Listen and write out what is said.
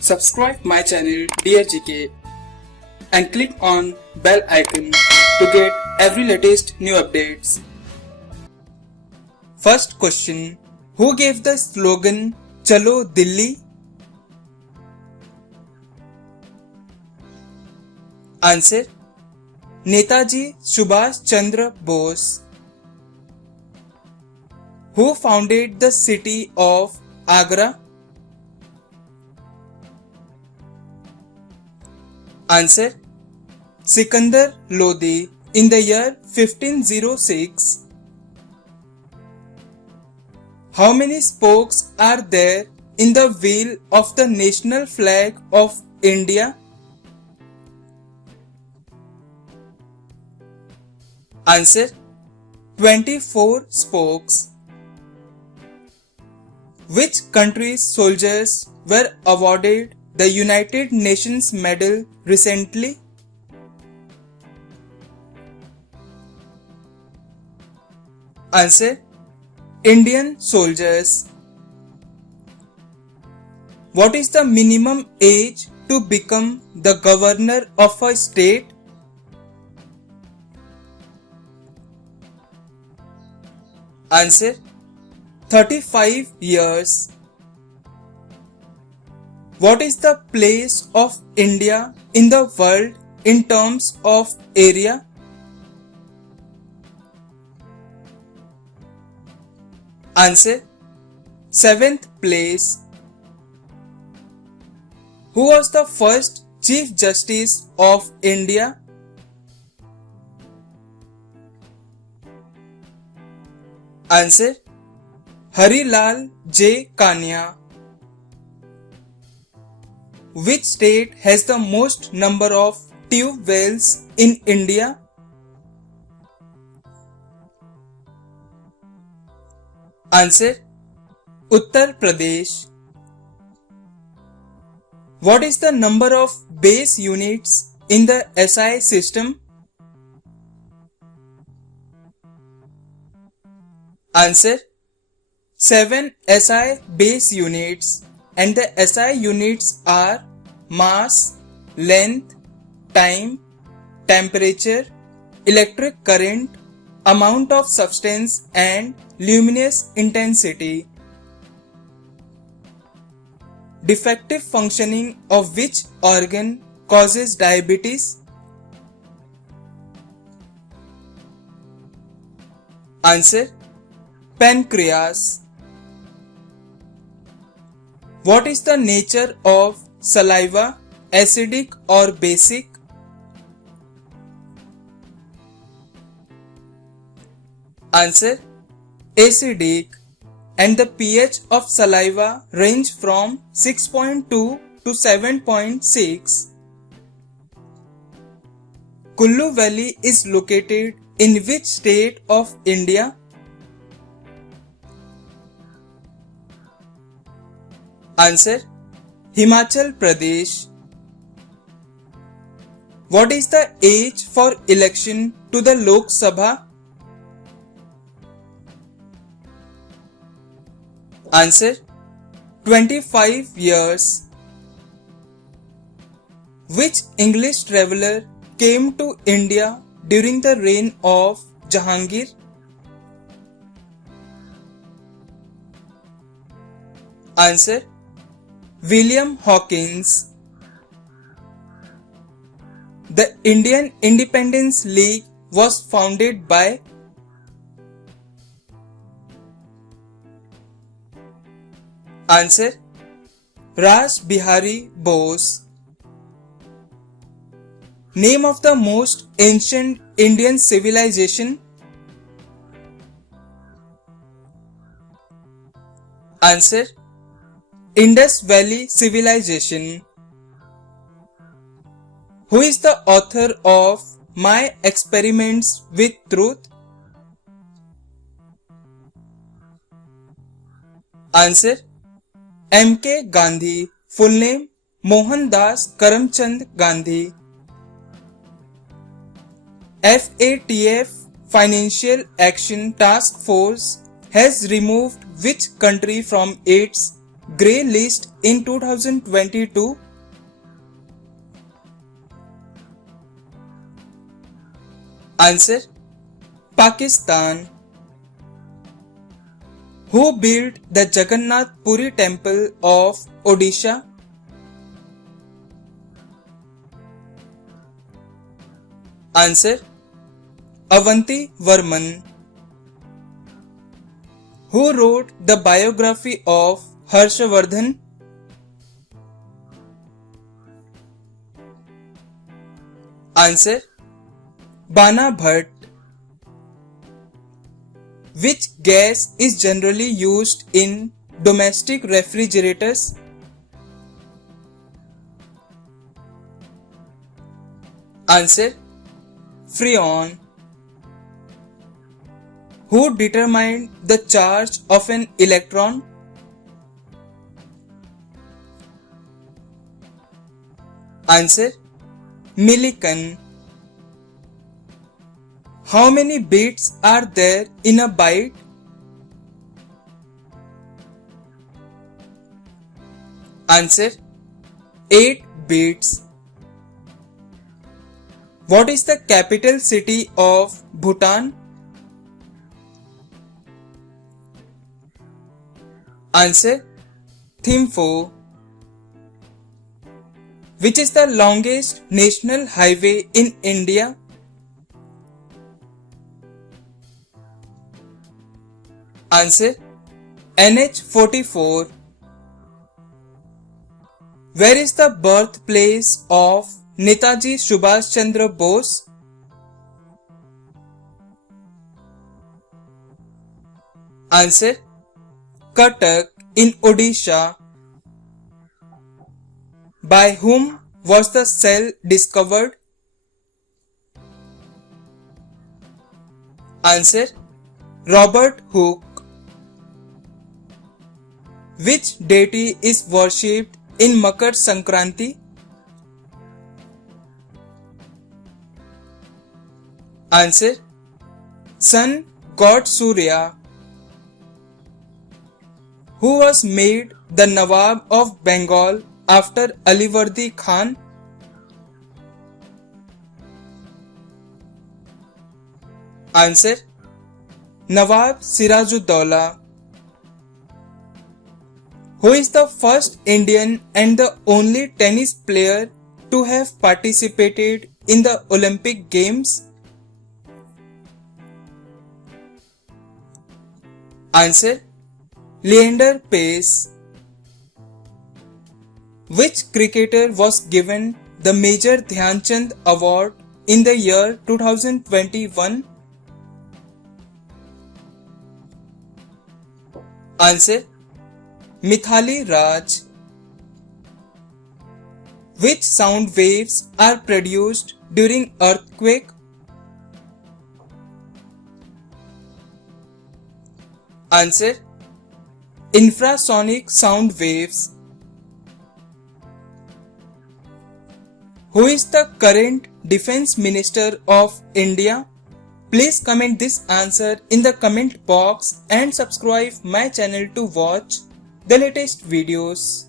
Subscribe my channel Dear GK and click on bell icon to get every latest new updates. First question. Who gave the slogan Chalo Delhi? Answer. Netaji Subhash Chandra Bose. Who founded the city of Agra? Answer. Sikandar Lodi in the year 1506. How many spokes are there in the wheel of the national flag of India? Answer. 24 spokes. Which country's soldiers were awarded the United Nations Medal recently? Answer. Indian soldiers. What is the minimum age to become the governor of a state? Answer. 35 years. What is the place of India in the world in terms of area? Answer. 7th place. Who was the first Chief Justice of India? Answer. Harilal J. Kania. Which state has the most number of tube wells in India? Answer. Uttar Pradesh. What is the number of base units in the SI system? Answer. 7 SI base units, and the SI units are mass, length, time, temperature, electric current, amount of substance and luminous intensity. Defective functioning of which organ causes diabetes? Answer. Pancreas. What is the nature of saliva, acidic or basic? Answer. Acidic, and the pH of saliva range from 6.2 to 7.6. Kullu Valley is located in which state of India? Answer. Himachal Pradesh. What is the age for election to the Lok Sabha? Answer. 25 years. Which English traveller came to India during the reign of Jahangir? Answer. William Hawkins. The Indian Independence League was founded by? Answer. Ras Bihari Bose. Name of the most ancient Indian civilization? Answer. Indus Valley Civilization. Who is the author of My Experiments with Truth? Answer. M.K. Gandhi. Full name Mohandas Karamchand Gandhi. FATF Financial Action Task Force has removed which country from its grey list in 2022? Answer: Pakistan. Who built the Jagannath Puri temple of Odisha? Answer: Avanti Varman. Who wrote the biography of Harshavardhan? Answer: Bana Bhatt. Which gas is generally used in domestic refrigerators? Answer: Freon. Who determined the charge of an electron? Answer: Millikan. How many bits are there in a byte? Answer: 8 bits. What is the capital city of Bhutan? Answer: Thimphu. Which is the longest national highway in India? Answer: NH44. Where is the birthplace of Netaji Subhash Chandra Bose? Answer: Cuttack in Odisha. By whom was the cell discovered? Answer: Robert Hooke. Which deity is worshipped in Makar Sankranti? Answer: Sun god Surya. Who was made the Nawab of Bengal after Alivardi Khan? Answer: Nawab Sirajuddaulah. Who is the first Indian and the only tennis player to have participated in the Olympic Games? Answer: Leander Paes. Which cricketer was given the Major Dhyan Chand Award in the year 2021? Answer: Mithali Raj. Which sound waves are produced during earthquake? Answer: Infrasonic sound waves. Who is the current Defense Minister of India? Please comment this answer in the comment box and subscribe my channel to watch the latest videos.